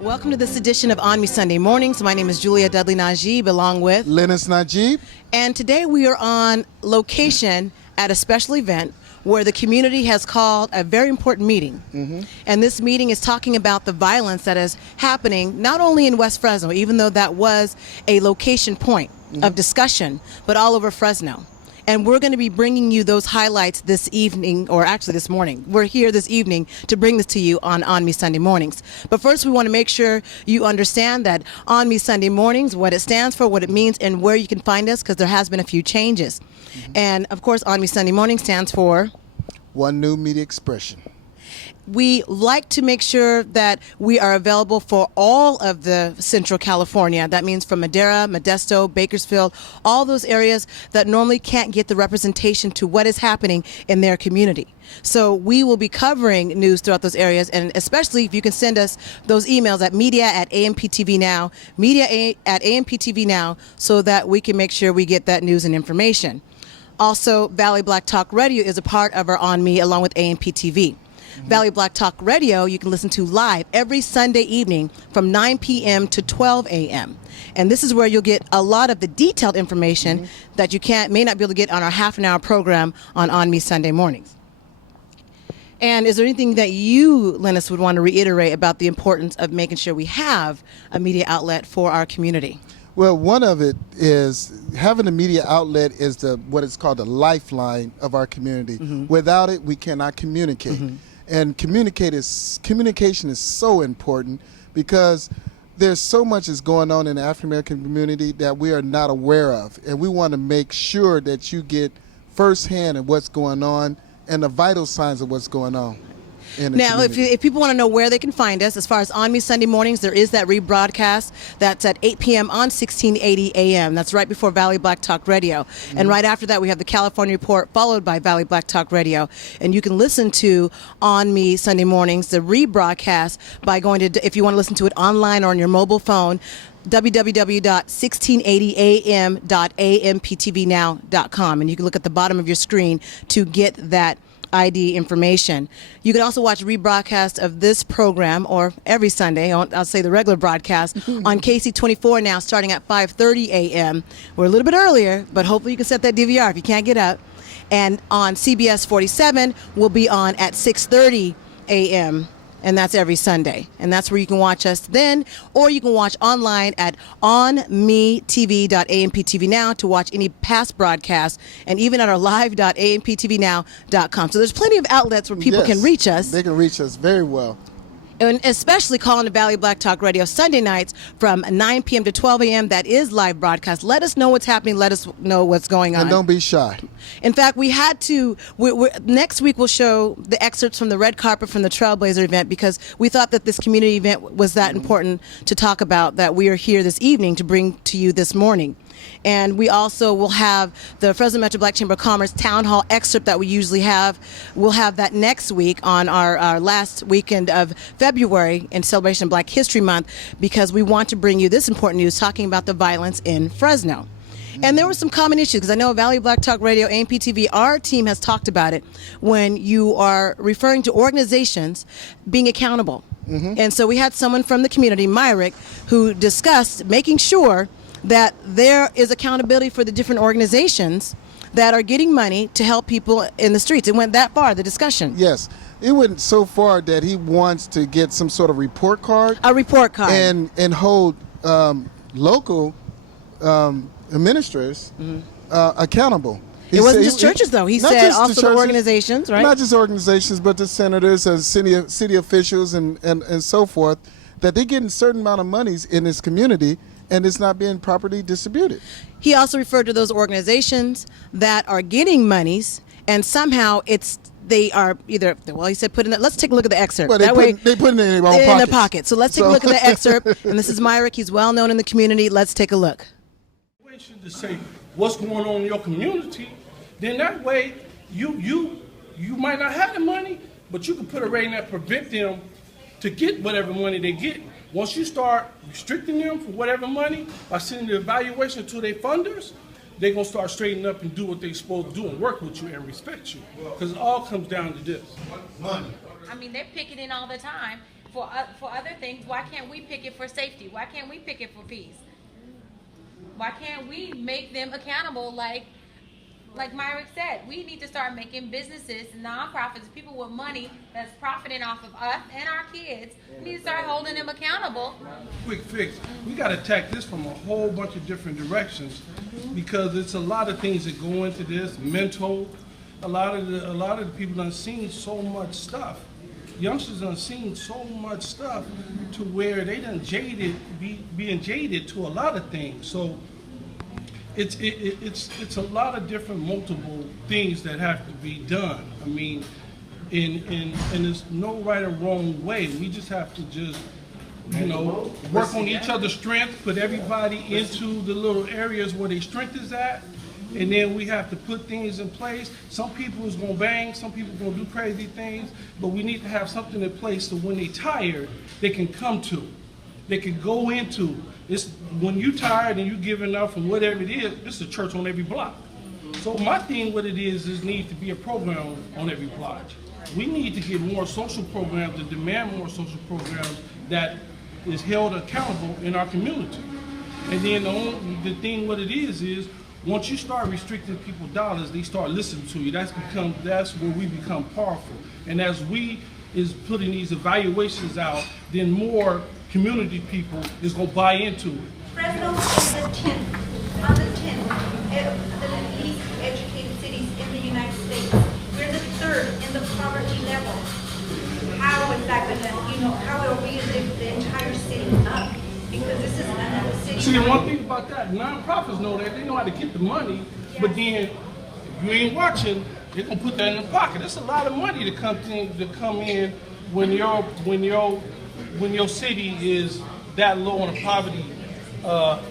Welcome to this edition of ONME Sunday Mornings. My name is Julia Lennice, along with Lennice Najib. And today we are on location at a special event where the community has called a very important meeting. And this meeting is talking about the violence that is happening not only in West Fresno, even though that was a location point of discussion, but all over Fresno. And we're going to be bringing you those highlights this evening, or actually this morning. We're here this evening to bring this to you on ONME Sunday Mornings. But first, we want to make sure you understand that ONME Sunday Mornings, what it stands for, what it means, and where you can find us, because there has been a few changes. And of course, ONME Sunday Mornings stands for One New Media Expression. We like to make sure that we are available for all of the Central California. That means from Madera, Modesto, Bakersfield, all those areas that normally can't get the representation to what is happening in their community. So we will be covering news throughout those areas, and especially if you can send us those emails at media@AMPTV Now, media@AMPTV Now, so that we can make sure we get that news and information. Also, Valley Black Talk Radio is a part of our ONME along with AMPTV. Valley Black Talk Radio you can listen to live every Sunday evening from 9 p.m. to 12 a.m. And this is where you'll get a lot of the detailed information that you may not be able to get on our half-an-hour program on ONME Sunday Mornings. And is there anything that you, Lennice, would want to reiterate about the importance of making sure we have a media outlet for our community? Well, one of it is having a media outlet is what is called the lifeline of our community. Without it, we cannot communicate. And communication is so important because there's so much is going on in the African American community that we are not aware of. And we want to make sure that you get firsthand of what's going on and the vital signs of what's going on. Now, if people want to know where they can find us, as far as ONME Sunday Mornings, there is that rebroadcast that's at 8 p.m. on 1680 a.m. That's right before Valley Black Talk Radio. And right after that, we have the California Report, followed by Valley Black Talk Radio. And you can listen to ONME Sunday Mornings, the rebroadcast, by going to, if you want to listen to it online or on your mobile phone, www.1680am.amptvnow.com. And you can look at the bottom of your screen to get that ID information. You can also watch rebroadcast of this program, or every Sunday, I'll say the regular broadcast, on KC24 now, starting at 5:30 a.m. We're a little bit earlier, but hopefully you can set that DVR if you can't get up. And on CBS 47, we'll be on at 6:30 a.m., and that's every Sunday. And that's where you can watch us then, or you can watch online at onmetv.amptv now to watch any past broadcasts, and even at our live.amptvnow.com. So there's plenty of outlets where people can reach us. They can reach us very well. And especially calling the Valley Black Talk Radio Sunday nights from 9 p.m. to 12 a.m. That is live broadcast. Let us know what's happening. Let us know what's going on. And don't be shy. In fact, we had to, next week we'll show the excerpts from the red carpet from the Trailblazer event, because we thought that this community event was that important to talk about, that we are here this evening to bring to you this morning. And we also will have the Fresno Metro Black Chamber of Commerce Town Hall excerpt that we usually have. We'll have that next week on our last weekend of February in celebration of Black History Month, because we want to bring you this important news talking about the violence in Fresno. And there were some common issues, because I know Valley Black Talk Radio, AMPTV, our team has talked about it when you are referring to organizations being accountable. And so we had someone from the community, Myrick, who discussed making sure that there is accountability for the different organizations that are getting money to help people in the streets. It went that far, the discussion. Yes. It went so far that he wants to get some sort of report card. A report card. And hold local administrators accountable. It wasn't just churches, though. He said also the organizations, right? Not just organizations, but the senators and city officials and so forth, that they're getting a certain amount of monies in this community, and it's not being properly distributed. He also referred to those organizations that are getting monies, and somehow they are either, well, he said put in that. Let's take a look at the excerpt. Well, they put it in their own in their pocket. So let's take a look at the excerpt. And this is Myrick. He's well known in the community. Let's take a look. To say what's going on in your community, then that way you might not have the money, but you can put a rating that prevent them to get whatever money they get. Once you start restricting them for whatever money by sending the evaluation to their funders, they're going to start straightening up and do what they're supposed to do and work with you and respect you. Because it all comes down to this. Money. I mean, they're picketing all the time. for other things, why can't we pick it for safety? Why can't we pick it for peace? Why can't we make them accountable like Myrick said? We need to start making businesses, nonprofits, people with money that's profiting off of us and our kids. We need to start holding them accountable. Quick fix. We got to attack this from a whole bunch of different directions because it's a lot of things that go into this. Mental. A lot of the people done seen so much stuff. Youngsters done seen so much stuff to where they done being jaded to a lot of things. So it's a lot of different multiple things that have to be done. I mean, and there's no right or wrong way. We just have to just, work on each other's strength, put everybody into the little areas where their strength is at, and then we have to put things in place. Some people is gonna bang, some people gonna do crazy things, but we need to have something in place so when they tired, they can come to. They can go into. It's when you tired and you giving up from whatever it is, it's a church on every block. So my thing, what it is needs to be a program on every block. We need to get more social programs and demand more social programs that is held accountable in our community. And then the thing, what it is once you start restricting people's dollars, they start listening to you. That's where we become powerful. And as we is putting these evaluations out, then more community people is gonna buy into it. Fresno is on the 10th of the least educated cities in the United States. We're the 3rd in the poverty level. How is that gonna, how will we lift the entire city up? Because this is another city. See, the one thing about that, nonprofits know that. They know how to get the money, but then if you ain't watching, they're gonna put that in the pocket. It's a lot of money to come in when your city is that low on the poverty,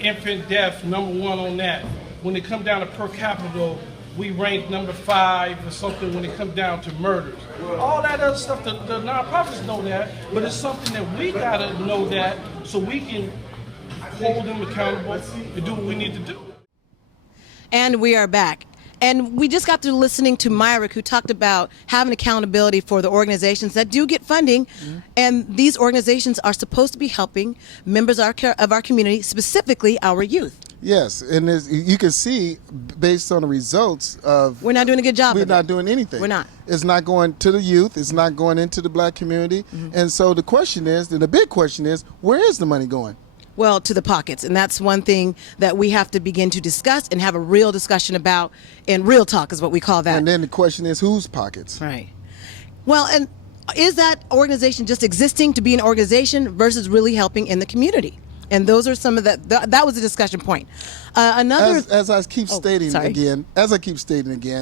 infant death, #1 on that. When it come down to per capita, we rank number 5 or something when it comes down to murders. All that other stuff, the nonprofits know that, but it's something that we gotta know that so we can hold them accountable and do what we need to do. And we are back. And we just got through listening to Myrick, who talked about having accountability for the organizations that do get funding. And these organizations are supposed to be helping members of our community, specifically our youth. Yes, and you can see based on the results of... We're not doing a good job. We're not doing anything. We're not. It's not going to the youth. It's not going into the black community. And so the question is, the big question is, where is the money going? Well, to the pockets. And that's one thing that we have to begin to discuss and have a real discussion about. And real talk is what we call that. And then the question is, whose pockets? Right. Well, and is that organization just existing to be an organization versus really helping in the community? And those are some of that was a discussion point. As I keep stating again,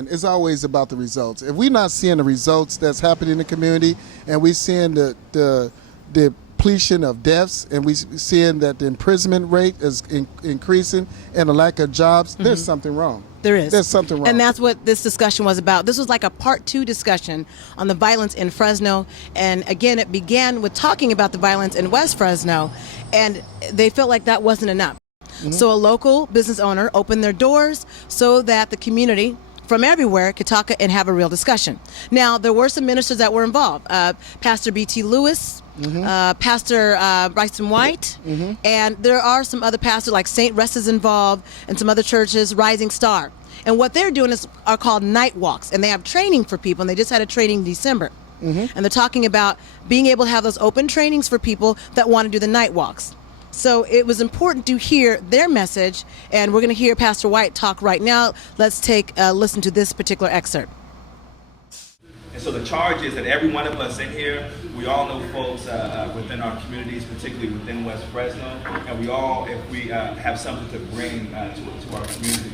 it's always about the results. If we're not seeing the results that's happening in the community, and we're seeing the depletion of deaths, and we're seeing that the imprisonment rate is increasing, and the lack of jobs, there's something wrong. There is. There's something wrong. And that's what this discussion was about. This was like a part 2 discussion on the violence in Fresno. And again, it began with talking about the violence in West Fresno, and they felt like that wasn't enough. So a local business owner opened their doors so that the community from everywhere could talk and have a real discussion. Now, there were some ministers that were involved. Pastor B.T. Lewis, Pastor Bryson White, and there are some other pastors like St. Rest is involved, and some other churches, Rising Star. And what they're doing are called night walks, and they have training for people, and they just had a training in December. And they're talking about being able to have those open trainings for people that want to do the night walks. So it was important to hear their message, and we're going to hear Pastor White talk right now. Let's take a listen to this particular excerpt. And so the charge is that every one of us in here, we all know folks within our communities, particularly within West Fresno, and we all, if we have something to bring to our community.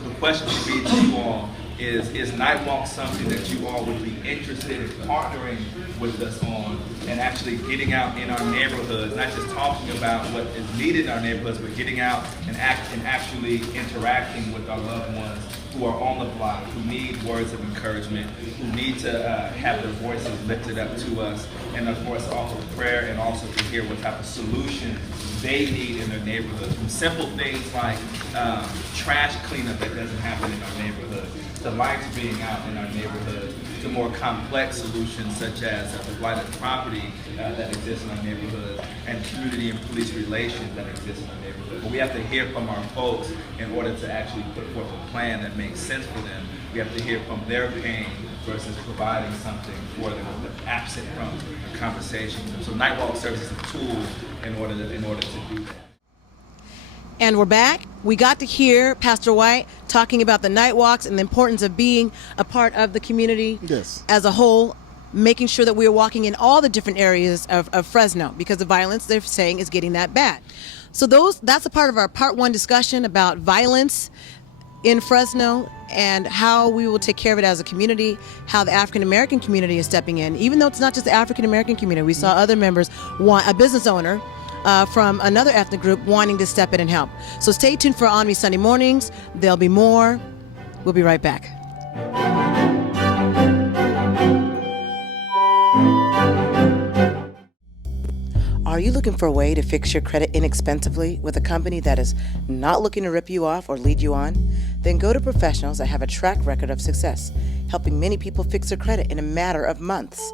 So the question should be to you all, is Night Walk something that you all would be interested in partnering with us on and actually getting out in our neighborhoods, not just talking about what is needed in our neighborhoods, but getting out and actually interacting with our loved ones who are on the block, who need words of encouragement, who need to have their voices lifted up to us, and of course offer prayer, and also to hear what type of solutions they need in their neighborhoods. From simple things like trash cleanup that doesn't happen in our neighborhood, to lights being out in our neighborhood, to more complex solutions such as the blighted property that exists in our neighborhood and community and police relations that exist in our neighborhood. But we have to hear from our folks in order to actually put forth a plan that makes sense for them. We have to hear from their pain versus providing something for them that's absent from a conversation. So Nightwalk serves as a tool in order to do that. And we're back. We got to hear Pastor White talking about the night walks and the importance of being a part of the community as a whole, making sure that we are walking in all the different areas of Fresno, because the violence, they're saying, is getting that bad. So that's a part of our part one discussion about violence in Fresno and how we will take care of it as a community, how the African American community is stepping in. Even though it's not just the African American community, we saw other members, a business owner from another ethnic group wanting to step in and help. So stay tuned for ONME Sunday mornings. There'll be more. We'll be right back. Are you looking for a way to fix your credit inexpensively with a company that is not looking to rip you off or lead you on? Then go to professionals that have a track record of success, helping many people fix their credit in a matter of months.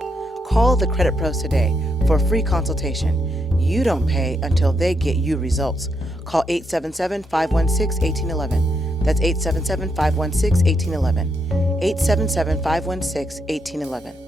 Call the Credit Pros today for a free consultation. You don't pay until they get you results. Call 877-516-1811. That's 877-516-1811. 877-516-1811.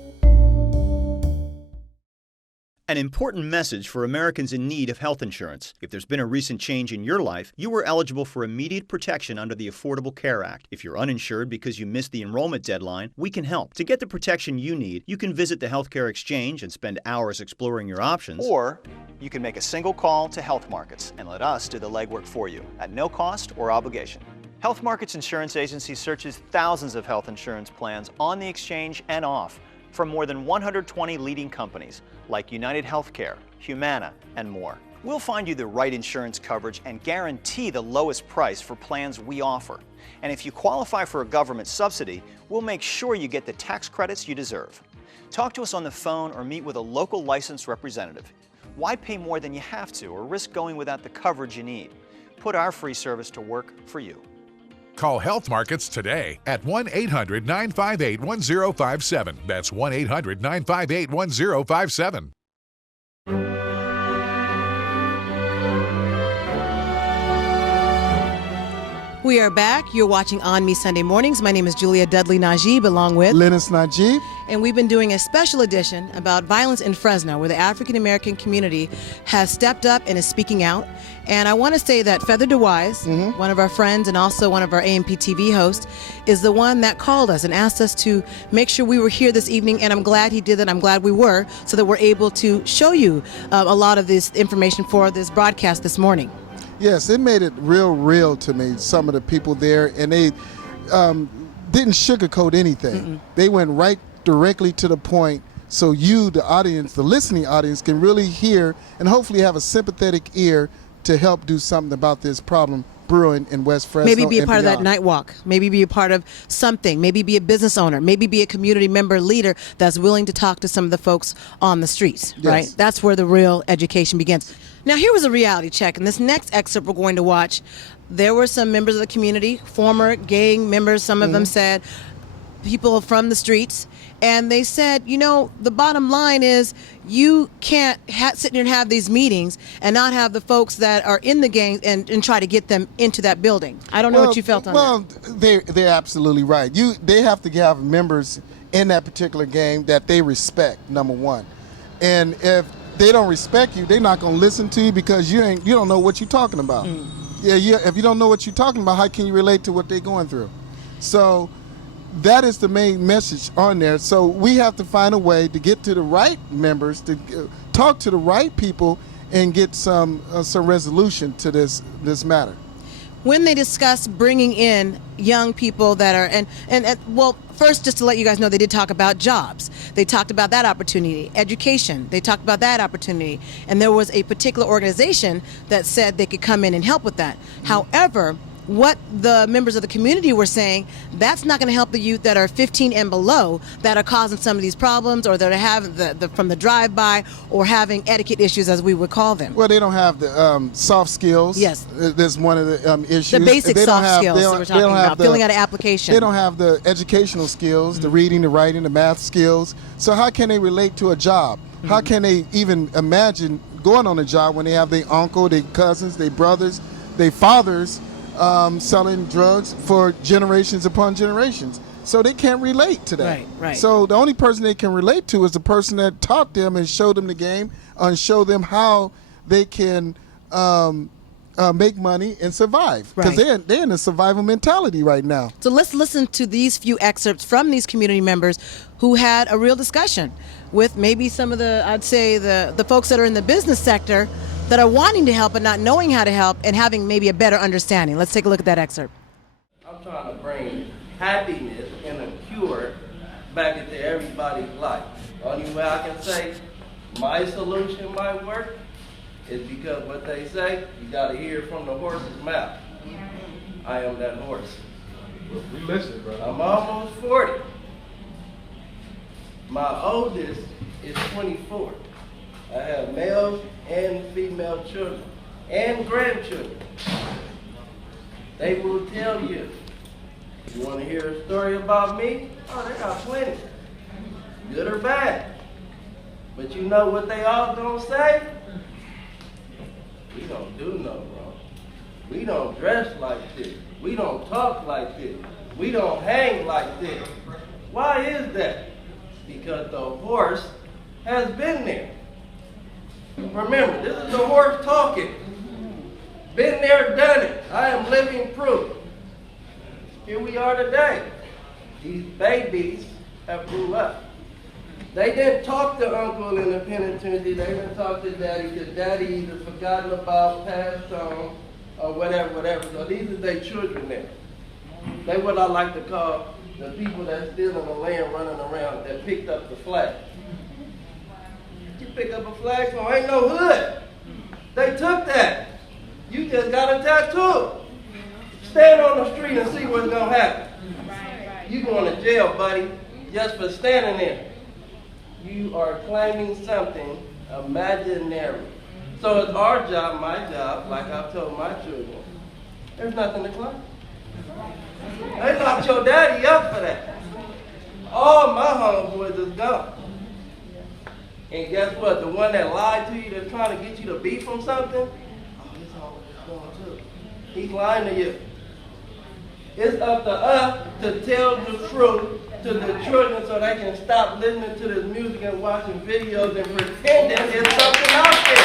An important message for Americans in need of health insurance. If there's been a recent change in your life, you are eligible for immediate protection under the Affordable Care Act. If you're uninsured because you missed the enrollment deadline, we can help. To get the protection you need, you can visit the Healthcare Exchange and spend hours exploring your options. Or you can make a single call to Health Markets and let us do the legwork for you at no cost or obligation. Health Markets Insurance Agency searches thousands of health insurance plans on the exchange and off from more than 120 leading companies like United Healthcare, Humana, and more. We'll find you the right insurance coverage and guarantee the lowest price for plans we offer. And if you qualify for a government subsidy, we'll make sure you get the tax credits you deserve. Talk to us on the phone or meet with a local licensed representative. Why pay more than you have to or risk going without the coverage you need? Put our free service to work for you. Call Health Markets today at 1-800-958-1057. That's 1-800-958-1057. We are back. You're watching ONME Sunday Mornings. My name is Julia Dudley Najib, along with Lennice Najib. And we've been doing a special edition about violence in Fresno, where the African American community has stepped up and is speaking out. And I want to say that Feather DeWise, one of our friends and also one of our AMP TV hosts, is the one that called us and asked us to make sure we were here this evening. And I'm glad he did that. I'm glad we were, so that we're able to show you a lot of this information for this broadcast this morning. Yes, it made it real to me, some of the people there, and they didn't sugarcoat anything. They went right directly to the point, so you, the audience, the listening audience, can really hear and hopefully have a sympathetic ear to help do something about this problem brewing in West Fresno. Maybe be a part of that beyond. night walk. Maybe be a part of something. Maybe be a business owner. Maybe be a community member leader that's willing to talk to some of the folks on the streets, right? That's where the real education begins. Now, here was a reality check. In this next excerpt we're going to watch, there were some members of the community, former gang members, some of them said, people from the streets, and they said, you know, the bottom line is you can't sit here and have these meetings and not have the folks that are in the gang and try to get them into that building. I don't know what you felt on that. Well, they're absolutely right. They have to have members in that particular gang that they respect, number one. And if they don't respect you, they're not going to listen to you because you don't know what you're talking about. If you don't know what you're talking about, how can you relate to what they're going through? So that is the main message on there. So we have to find a way to get to the right members, to talk to the right people, and get some resolution to this matter. When they discuss bringing in young people that are, well, first, just to let you guys know, they did talk about jobs. They talked about that opportunity. Education, they talked about that opportunity. And there was a particular organization that said they could come in and help with that. However, what the members of the community were saying, that's not going to help the youth that are 15 and below that are causing some of these problems, or that are having from the drive-by, or having etiquette issues, as we would call them. Well, they don't have the soft skills. Yes. That's one of the issues. The basic soft skills that we're talking about, filling out an application. They don't have the educational skills, the reading, the writing, the math skills. So how can they relate to a job? How can they even imagine going on a job when they have their uncle, their cousins, their brothers, their fathers selling drugs for generations upon generations? So they can't relate to that. Right. So the only person they can relate to is the person that taught them and showed them the game and show them how they can make money and survive. Because they're in a survival mentality right now. So let's listen to these few excerpts from these community members who had a real discussion with maybe some of the, I'd say, the folks that are in the business sector that are wanting to help but not knowing how to help, and having maybe a better understanding. Let's take a look at that excerpt. I'm trying to bring happiness and a cure back into everybody's life. Only way I can say my solution might work is because what they say, you got to hear from the horse's mouth. I am that horse. We listen, brother. I'm almost 40. My oldest is 24. I have male and female children and grandchildren. They will tell you. You want to hear a story about me? Oh, they got plenty. Good or bad. But you know what they all gonna say? We don't do no wrong. We don't dress like this. We don't talk like this. We don't hang like this. Why is that? Because the horse has been there. Remember, this is the horse talking. Been there, done it. I am living proof. Here we are today. These babies have grew up. They didn't talk to uncle in the penitentiary. They didn't talk to daddy because daddy either forgotten about, passed on, or whatever. So these are their children there. They what I like to call the people that's still in the land running around that picked up the flag. You pick up a flag, so ain't no hood. They took that. You just got a tattoo. Stand on the street and see what's gonna happen. You going to jail, buddy, just for standing there. You are claiming something imaginary. So it's our job, my job, like I've told my children, there's nothing to claim. They locked your daddy up for that. All my homeboys is gone. And guess what? The one that lied to you, that's trying to get you to be from something, oh, this homeboy is going too. He's lying to you. It's up to us to tell the truth to the children so they can stop listening to this music and watching videos and pretending there's something out there.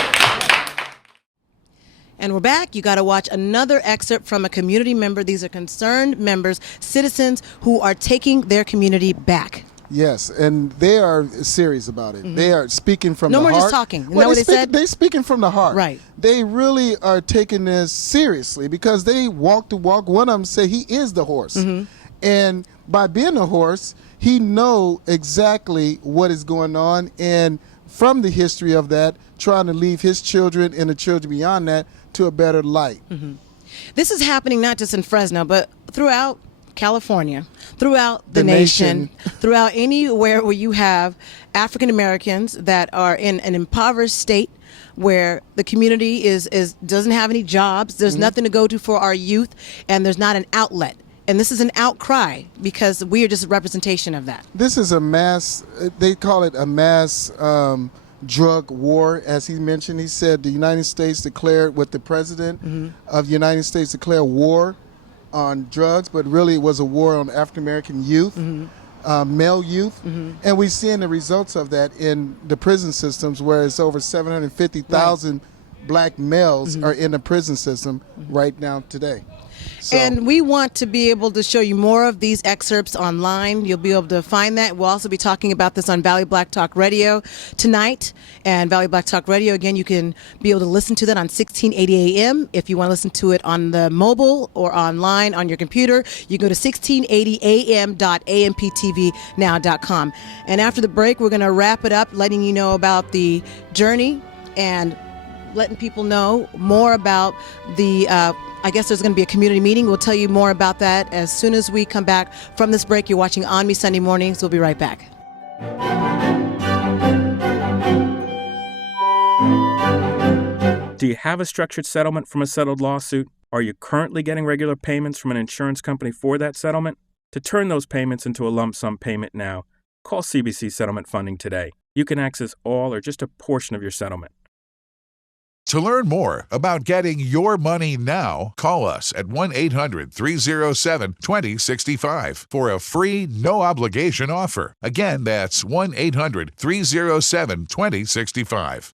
And we're back. You got to watch another excerpt from a community member. These are concerned members, citizens who are taking their community back. Yes, and they are serious about it. They are speaking from the No heart. more just talking. Isn't that what they said? They're speaking from the heart. Right. They really are taking this seriously because they walk the walk. One of them said he is the horse. And by being a horse, he know exactly what is going on. And from the history of that, trying to leave his children and the children beyond that to a better light. This is happening not just in Fresno, but throughout California, throughout the nation, throughout anywhere where you have African Americans that are in an impoverished state, where the community doesn't have any jobs, there's nothing to go to for our youth, and there's not an outlet. And this is an outcry because we are just a representation of that. This is a mass, they call it a mass drug war, as he mentioned. He said the United States declared, with the president of the United States declared war on drugs, but really it was a war on African American youth, male youth, and we're seeing the results of that in the prison systems, where it's over 750,000 black males are in the prison system right now today. So. And we want to be able to show you more of these excerpts online. You'll be able to find that. We'll also be talking about this on Valley Black Talk Radio tonight. And Valley Black Talk Radio, again, you can be able to listen to that on 1680 AM. If you want to listen to it on the mobile or online on your computer, you go to 1680am.amptvnow.com. And after the break, we're going to wrap it up, letting you know about the journey and letting people know more about the, I guess there's going to be a community meeting. We'll tell you more about that as soon as we come back from this break. You're watching ONME Sunday Mornings. We'll be right back. Do you have a structured settlement from a settled lawsuit? Are you currently getting regular payments from an insurance company for that settlement? To turn those payments into a lump sum payment now, call CBC Settlement Funding today. You can access all or just a portion of your settlement. To learn more about getting your money now, call us at 1-800-307-2065 for a free, no-obligation offer. Again, that's 1-800-307-2065.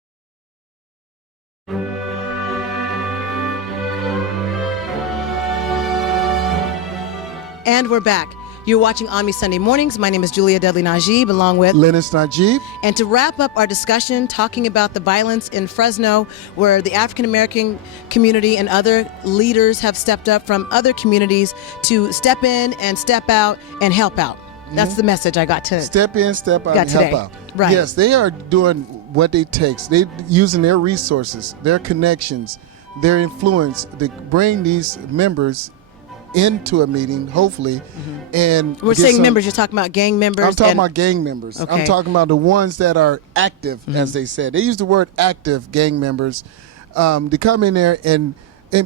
And we're back. You're watching ONME Sunday Mornings. My name is Julia Lennice, along with Lennice Najib. And to wrap up our discussion, talking about the violence in Fresno, where the African American community and other leaders have stepped up from other communities to step in and step out and help out. That's the message I got to step in, step out, and today. help out. Right. Yes, they are doing what it takes. They're using their resources, their connections, their influence to bring these members into a meeting, hopefully, and we're saying members. You're talking about gang members. I'm talking about gang members. Okay. I'm talking about the ones that are active, as they said. They use the word active gang members to come in there and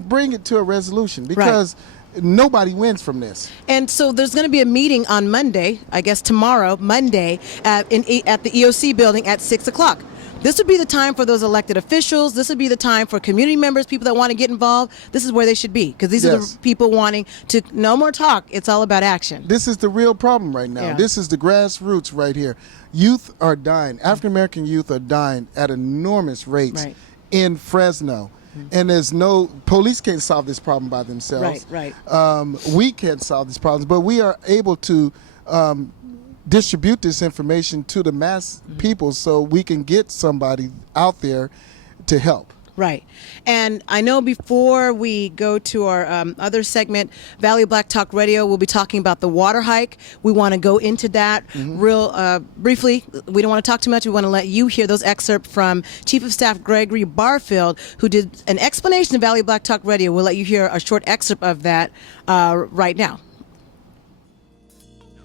bring it to a resolution, because nobody wins from this. And so there's going to be a meeting on Monday, I guess tomorrow, Monday, at the EOC building at 6 o'clock. This would be the time for those elected officials. This would be the time for community members, people that want to get involved. This is where they should be, because these are the people wanting to, no more talk. It's all about action. This is the real problem right now. Yeah. This is the grassroots right here. Youth are dying. African-American youth are dying at enormous rates in Fresno. And there's no, police can't solve this problem by themselves. Right. We can't solve these problems, but we are able to distribute this information to the mass people so we can get somebody out there to help. Right. And I know before we go to our other segment, Valley Black Talk Radio, we'll be talking about the water hike. We want to go into that real briefly. We don't want to talk too much. We want to let you hear those excerpts from Chief of Staff Gregory Barfield, who did an explanation of Valley Black Talk Radio. We'll let you hear a short excerpt of that right now.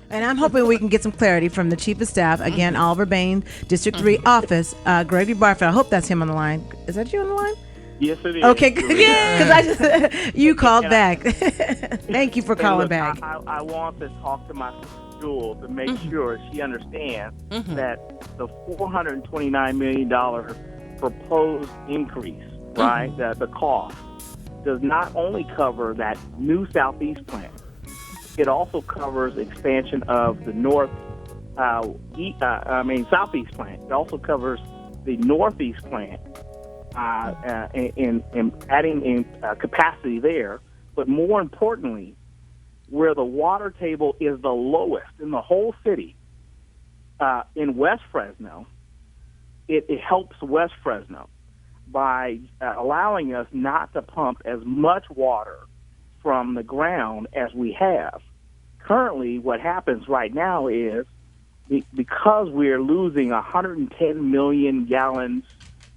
And I'm hoping we can get some clarity from the Chief of Staff, again, Oliver Bain, District 3 Office, Gregory Barfield. I hope that's him on the line. Is that you on the line? Yes, it is. Okay, good. Because you called back. Thank you for calling back. I want to talk to my sister Jewel to make sure she understands that the $429 million proposed increase, right, the cost, does not only cover that new Southeast plant. It also covers expansion of the Southeast plant. It also covers the Northeast plant in adding in capacity there. But more importantly, where the water table is the lowest in the whole city, in West Fresno, it helps West Fresno by allowing us not to pump as much water from the ground as we have. Currently, what happens right now is because we're losing 110 million gallons,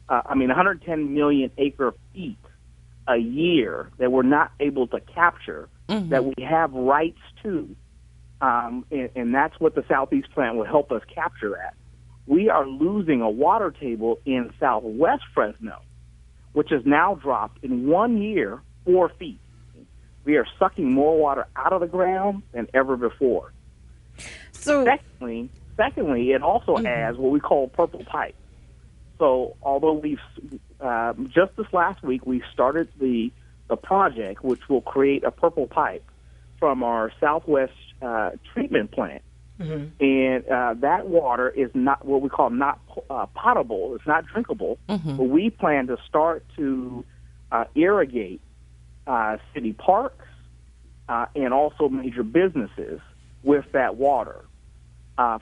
110 million acre feet a year that we're not able to capture, that we have rights to, and that's what the Southeast plant will help us capture that. We are losing a water table in Southwest Fresno, which has now dropped in 1 year 4 feet. We are sucking more water out of the ground than ever before. So, secondly, it also adds what we call purple pipe. So, although we've just this last week we started the project, which will create a purple pipe from our Southwest treatment plant, and that water is not what we call not potable. It's not drinkable. But we plan to start to irrigate city parks and also major businesses with that water.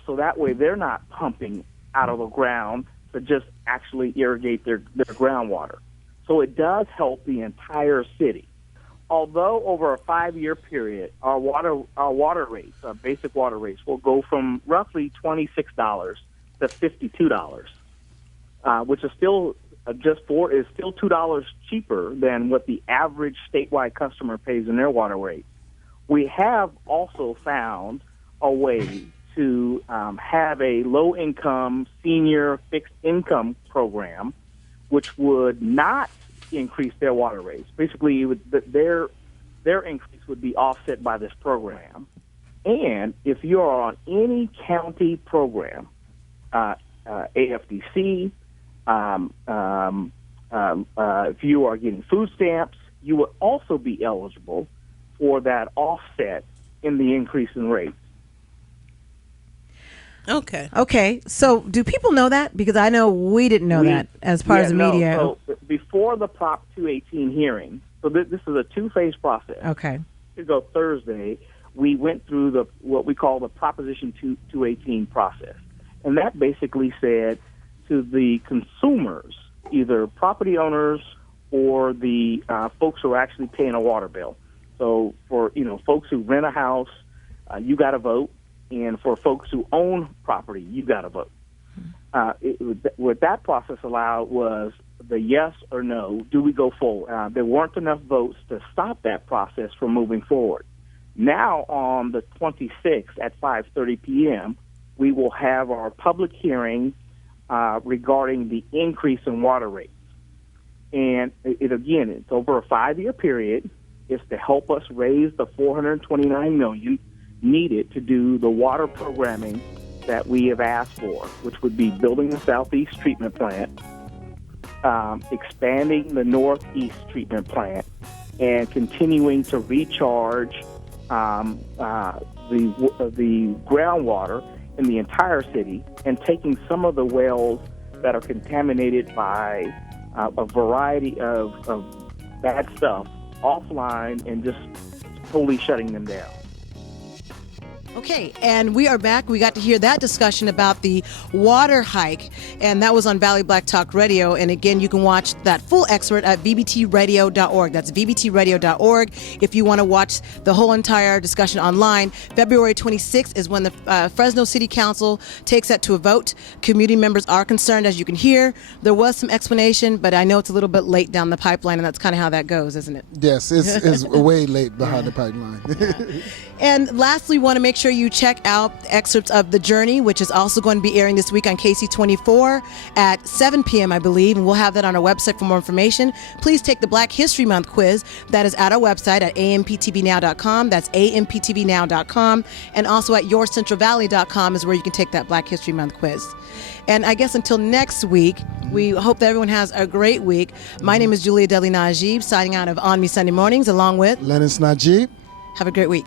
So that way they're not pumping out of the ground to just actually irrigate their groundwater. So it does help the entire city. Although over a 5-year period, our water rates, our basic water rates, will go from roughly $26 to $52, which is still is still $2 cheaper than what the average statewide customer pays in their water rate. We have also found a way to have a low-income senior fixed income program, which would not increase their water rates. Basically, their increase would be offset by this program. And if you are on any county program, AFDC, if you are getting food stamps, you will also be eligible for that offset in the increase in rates. Okay. So do people know that? Because I know we didn't know that as part of the media. So before the Prop 218 hearing, so this is a two-phase process. Okay. To go Thursday, we went through what we call the Proposition 218 process. And that basically said to the consumers, either property owners or the folks who are actually paying a water bill. So for folks who rent a house, you got to vote, and for folks who own property, you got to vote. What that process allowed was the yes or no. Do we go forward? There weren't enough votes to stop that process from moving forward. Now on the 26th at 5:30 p.m., we will have our public hearing regarding the increase in water rates. And it's over a 5-year period. It's to help us raise the $429 million needed to do the water programming that we have asked for, which would be building the Southeast treatment plant, expanding the Northeast treatment plant, and continuing to recharge the groundwater in the entire city, and taking some of the wells that are contaminated by a variety of bad stuff offline and just totally shutting them down. Okay, and we are back. We got to hear that discussion about the water hike, and that was on Valley Black Talk Radio. And again, you can watch that full excerpt at vbtradio.org. That's vbtradio.org. If you want to watch the whole entire discussion online, February 26th is when the Fresno City Council takes that to a vote. Community members are concerned, as you can hear. There was some explanation, but I know it's a little bit late down the pipeline, and that's kind of how that goes, isn't it? Yes, it's way late behind the pipeline. And lastly, we want to make sure you check out excerpts of The Journey, which is also going to be airing this week on KC24 at 7 p.m., I believe, and we'll have that on our website for more information. Please take the Black History Month quiz that is at our website at amptvnow.com. That's amptvnow.com. And also at yourcentralvalley.com is where you can take that Black History Month quiz. And I guess until next week, we hope that everyone has a great week. My name is Julia Lennice, signing out of ONME Sunday Mornings, along with Lennice Najib. Have a great week.